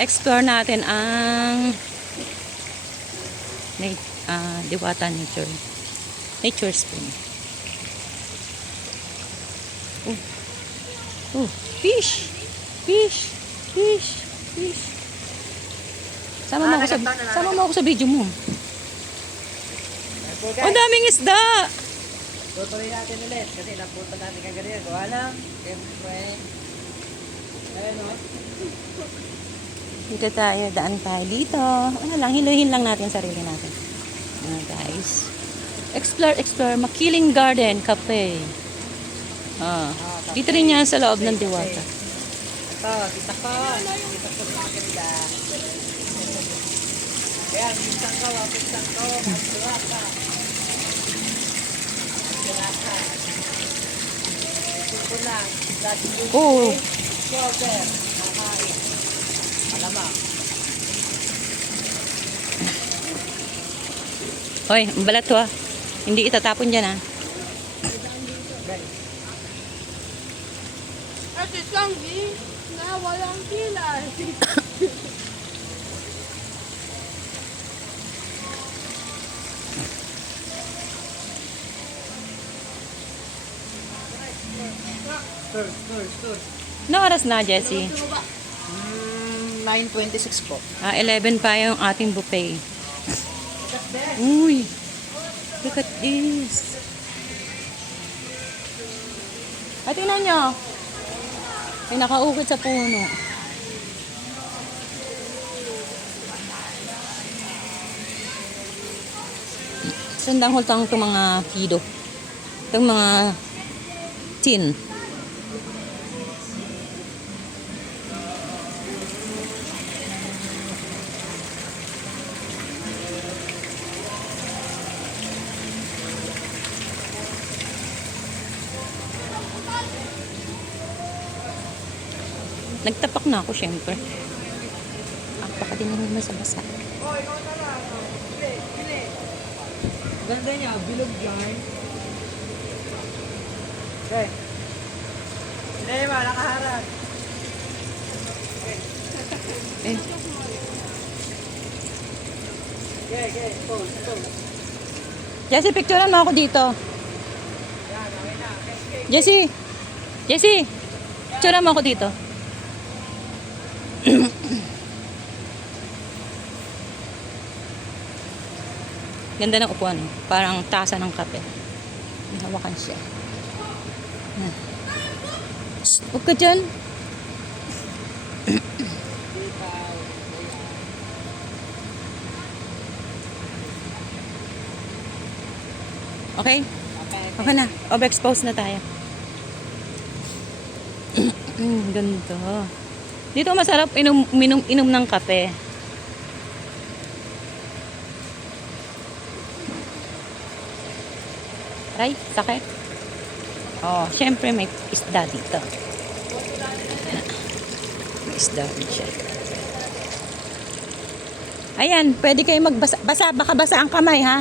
Explore natin ang Diwata Nature Spring. Oh, fish! Fish! Fish! Fish! Sama mo ako sa video mo. Ang daming isda! Tutuloy natin ulit kasi napunta natin kagano'n. Gawa lang. Siyempre. Ayan o. Dito tayo, daan tayo dito. Ano lang, hiluhin lang natin sarili natin. Guys. Explore. Makiling Garden Cafe. Dito rin yan sa loob ng Diwata. Ito, kita ko. Kita ko sa maganda. Ayan, pinsan ko. Diwata. Ito lang. Oh. Shoulder. Nakain. Malamang. Hoy, ang balat to ah. Hindi itatapon dyan ah. At isang na walang kilay. Sir. Ano oras na, Jessie? 9:26 po. 11 pa yung ating buffet. Uy! Look at this! Ay, tingnan nyo! Ay, nakaukit sa puno. Sandang hultang itong mga kido. Itong mga tin. Nagtapak na ako, syempre. Baka din naman basa-basa. Oh, ikaw na lang. Pili. Ganda niya, bilog yan. Okay. Hindi ba, nakaharap. Okay, pose. Jessie, picturean mo ako dito. Jessie! Picturean mo ako dito. Ganda ng upuan. Parang tasa ng kape. Hawakan siya. Shh, huwag ka dyan. Okay? Okay na. Overexpose na tayo. Ganito. Dito masarap inom ng kape. Ay, sakit. Oh, syempre may isda dito. May isda din siya. Ayan, pwede kayo magbasa. Baka basa ang kamay, ha?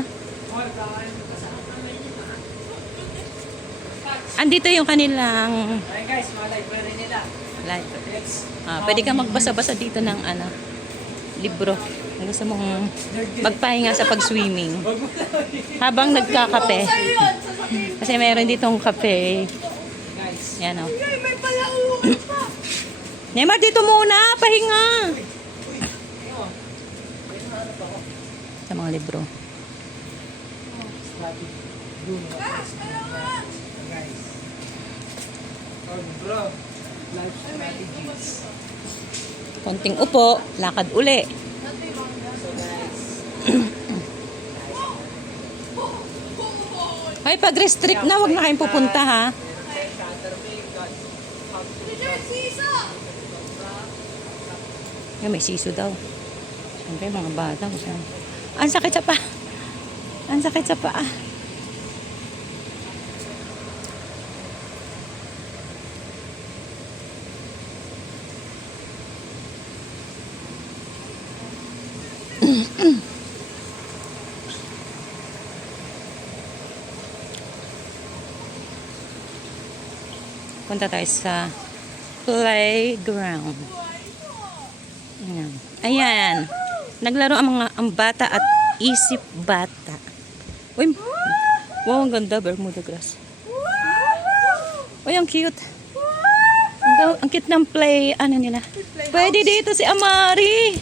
Andito yung kanilang Ay guys, mga library nila. library. Pwede ka magbasa-basa dito ng libro. Kung gusto mong magpahinga sa pag-swimming. Habang nagkakape. Kasi meron ditong kape. Yan o. May palauwi pa. Neymar, dito muna. Pahinga. Sa mga libro. Bro, life strategies. Konting upo, lakad uli. Ay, pag-restrict na, huwag na kayong pupunta, ha? Yan, may siso daw. Siyempre, mga bata. Ang sakit sa paa. Ang sakit sa paa. Punta tayo sa playground. Ayan. Ayan. Naglaro ang bata at isip bata. Uy, wow, ang ganda, Bermuda grass. Uy, ang cute. Ang cute ng play, ano nila. Pwede dito si Amari.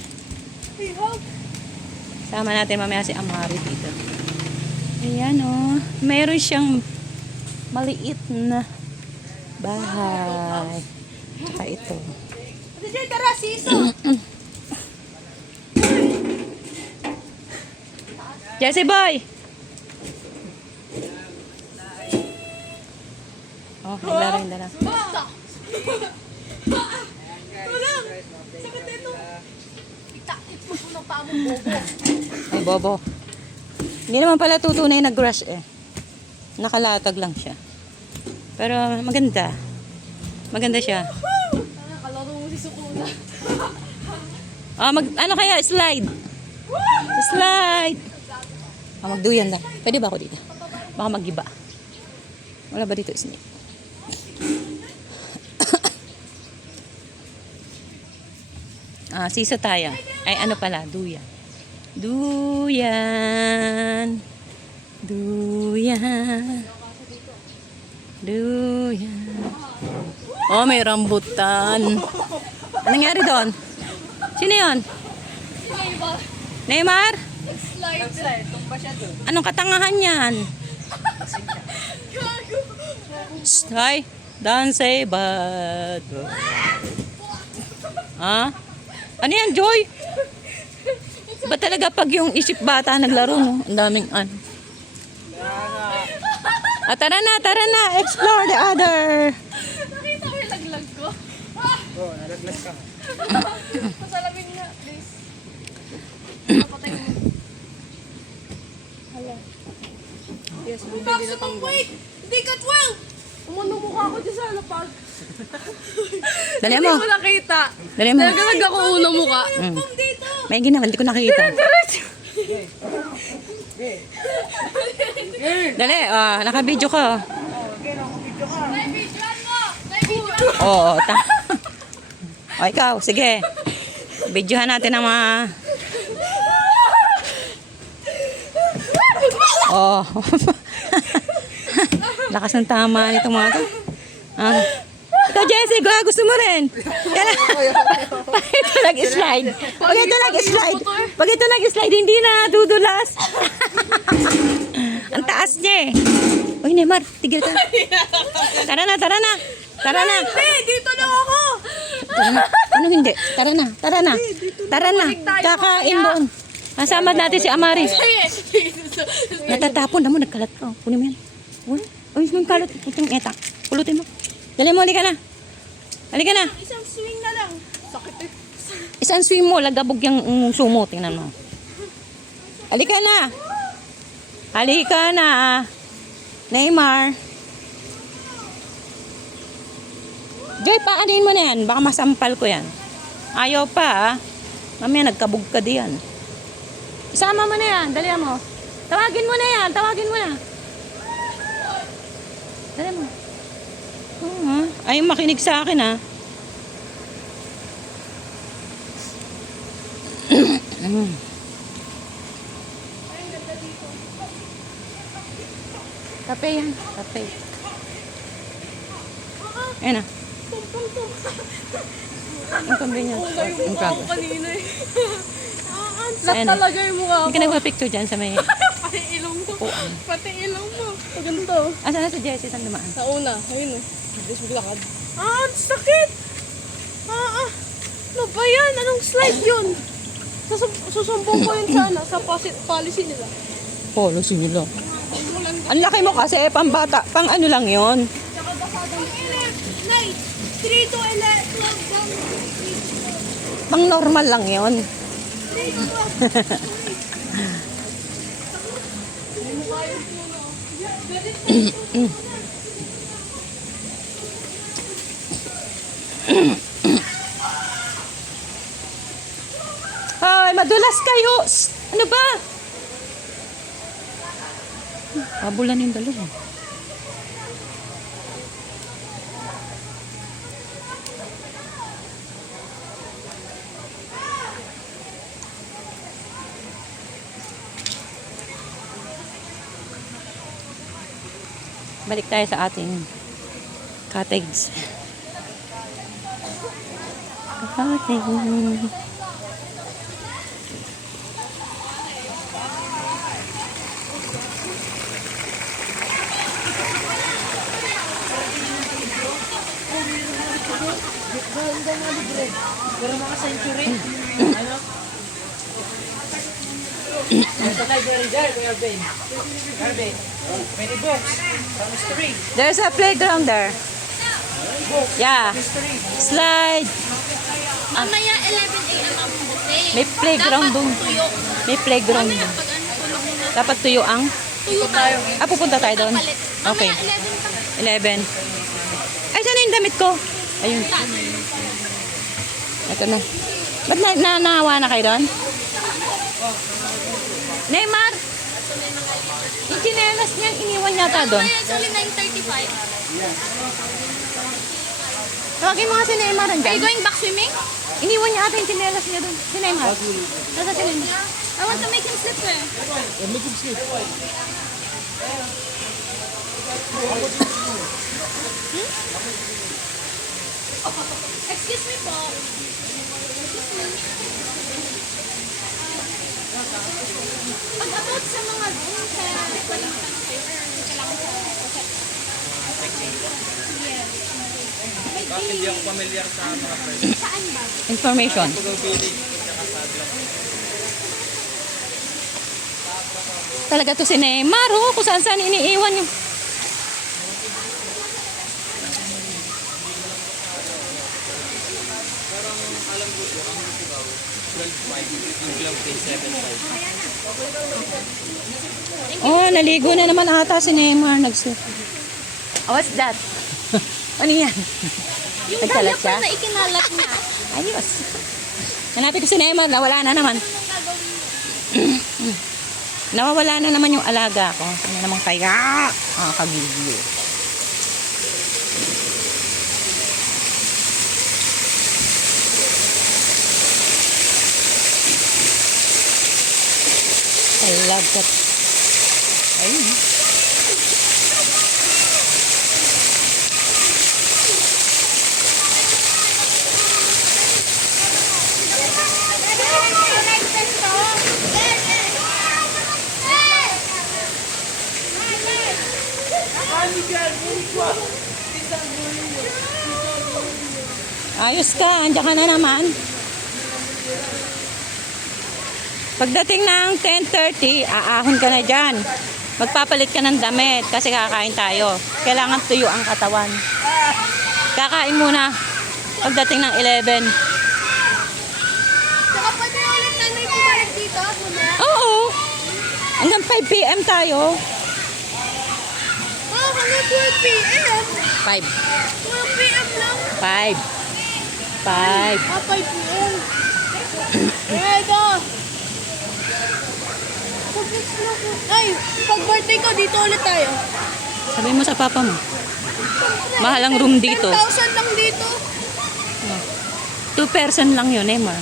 Sama natin mamaya si Amari dito. Ayan o. Meron siyang maliit na bahay. Tsaka ito. Tara, siso. Jesse boy! Oh, naglaro yung dala. Basta. Walang. Sakit ito. Itakit mo po ng paa mo, bobo. Ay, bobo. Hindi naman pala tutunay na grass eh. Nakalatag lang siya. Pero maganda. Maganda siya. Kalaro mo si Sukuna. Ah, ano kaya? Slide. Slide. Ah, magduyan lang. Pwede ba ako dito? Baka magiba. Wala ba dito snake? Ah, siso tayo. Ay, ano pala? Duyan. Duyan. Duyan. Duyan. Oh, may rambutan. Anong nangyari doon? Sino yun? Neymar? Slide. Tumba siya doon. Anong katangahan yan? Shh, hi. Don't say bad. Ha? Ano yan, Joy? Ba talaga pag yung isip bata naglaro, no? Ang daming ano. Ah, tara na. Explore the other. Nakita mo yung laglag ko? Oo, nalaglag ka. Pasalamin nga, please. Napatay mo. Hala. Yes, buti Bakit din sa natanggal. wait! Hindi ka 12! Umunong mukha ko dyan sa lapag. Dali Hindi mo. mo nakita. Dali mo. Nagalag ako unang mukha. Dito. May ginawa, hindi ko nakita. Dali, naka-video ka. Naibidyoan mo! Naibidyoan mo! Oo, o, ikaw, sige. Videohan natin ang mga... Oh. Lakas ng tama nitong mga to. Ah. Ikaw, Jessie, gusto mo rin. Yan. Pag ito nag-slide. Pag ito nag-slide, hindi na dudulas. Ang taas niya eh. Uy, Neymar, tigil ka. Tara na. Hindi! Dito lang ako! Ano hindi? Tara na. Kakain doon. Kasama natin si Amaris. Natatapon na mo, nagkalat ka. Kunin mo yan. Uy, yung kalat. Itong etak. Pulutin mo. Dali mo, halika na. Isang swing na lang. Sakit eh. Isang swim mo, lagabog yung sumo. Tingnan mo. Halika na. Neymar. Joy, paanin mo na yan. Baka masampal ko yan. Ayaw pa, Mamaya nagkabog ka diyan. Isama mo na yan. Dali mo. Tawagin mo na yan. Dali mo. Ay, makinig sa akin ha. Kape yan. Ayan na. Ang convenient. Yung mukha ko kanina eh. Lat Ayan na. talaga yung mukha Hindi ko. ka nagpa-picture dyan sa may... Pati ilong mo. Pati ilong mo. Ganito. Asa na si Jessie? Saan dumaan? Sa una. Ayun oh. Diyos maglakad. Ang sakit! Ano ba yan? Anong slide yun? Susumbong ko yun sa policy nila. Policy nila. Ang laki mo kasi, pambata. Pang ano lang yon. Tsaka basadang 11, 3 to 11, 12 down. Pang normal lang yon. 3 to 12. Ay, madulas kayo. Shh! Ano ba? Pabulan yung dalawa. Balik tayo sa ating cottage. Cottage. Pero mga century. Ano? Sa library there, Kuya Ben. Kuya Ben. Many books. From history. There's a playground there. Yeah. History. Slide. Mamaya 11 a.m. ang buffet. May playground Dapat dun. tuyo. May playground Mamaya dun. pag ano, tulog muna. Dapat tuyo ang... Tuyo tayo. pupunta tayo doon. Papalit. Okay. Mamaya 11 pa. 11. Ay, saan yung damit ko? Ayun. Ito na. Ba't nanawa na kayo doon? Neymar! Yung chinelas niyan, iniwan yata doon. Mamaya it's only 9:35. Tawagin mo nga si Neymar Are you andyan. going back swimming? Iniwan niya ata yung chinelas niya doon. Si Neymar. Nasa si Neymar. I want to make him slip eh. Excuse me po. Pag about sa mga room sa palimutan ng paper, kailangan sa yes. Bakit hindi ako familiar sa mga friends? Saan ba? Information. Talaga to si Neymar, oh. Kung saan saan iniiwan yung... Oh, naligo na naman ata si Neymar. Oh, what's that? Ano yan? Yung Nagkalat diaper siya? na ikinalat niya. Ayos. Hanapin ko si Neymar, nawala na naman. Nawawala na naman yung alaga ko. Ano namang kaya? Kagigil. I love that. Ayun. Ayos ka, andiyan ka na naman. Pagdating ng 10:30, aahon ka na dyan. Magpapalit ka ng damit kasi kakain tayo. Kailangan tuyo ang katawan. Kakain muna pagdating ng 11. Saka pwede ulit na may pumalik dito, mamaya. Oo. Hanggang 5 p.m. tayo. Oh, hanggang 12 p.m. 5. 12 p.m. lang. 5. 5. 5 p.m. Ito. Ay, pag birthday ko, dito ulit tayo. Sabi mo sa papa mo. Mahal ang room dito. 10,000 lang dito. 2 person lang yun, Neymar.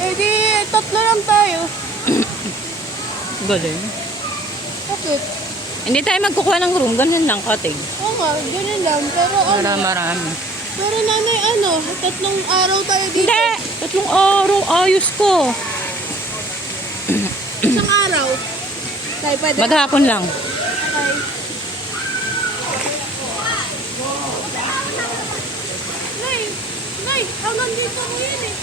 Eh di, tatlo lang tayo. Galing. Bakit? Hindi tayo magkukuha ng room. Ganun lang, cottage. Oo nga, ganyan lang. Pero ano, Marami. pero nanay, tatlong araw tayo dito. Hindi! 3 araw. Ayos ko. Isang araw. Tayo pwede. Maghapon lang. Okay. Nay, Nay, hanggang dito ko yun eh.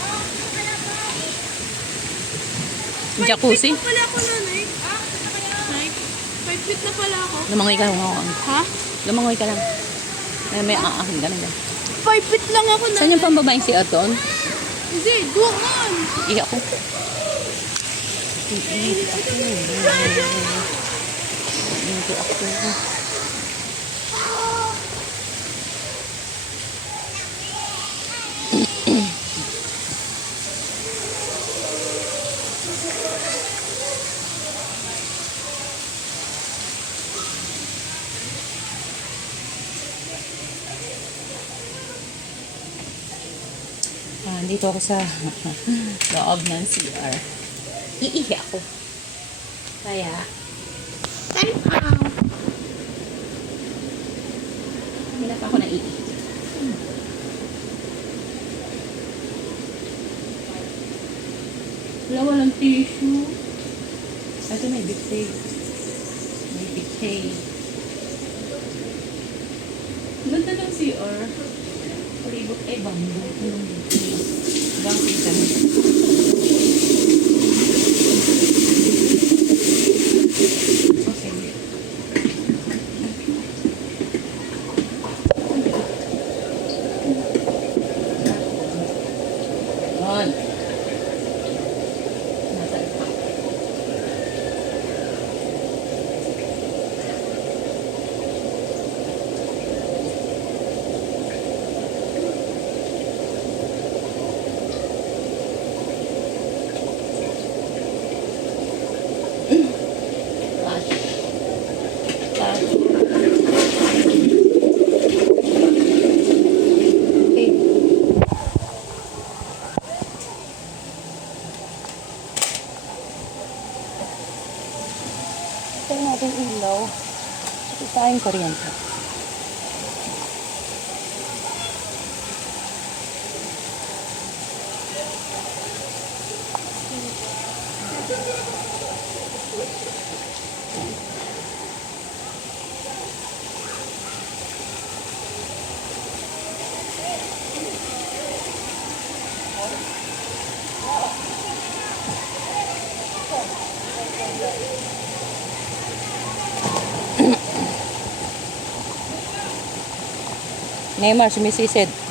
Jacuzzi. 5 feet na pala ako nanay. Nay, 5 feet na pala ako. Lumangoy ka lang. Ha? Lumangoy ka lang. May aahin ka na dyan. 5 feet lang ako nanay. Saan yung pambabaeng si Aton? Hindi, doon. Iyak ko. Hindi ako. Dito ako sa loob ng CR. Iihi ako. Kaya, time out. Wala pa ako naiit. Wala, walang tissue. Ito may bitsay. May bitsay. Ganda ng CR. Palibot ay bamboo. Bamboo ka na. Okay. On. Nasaan pa? Flash. Flash. Okay. Ito natin ilaw. Ito tayong kuryente. Neymar, sumisisid.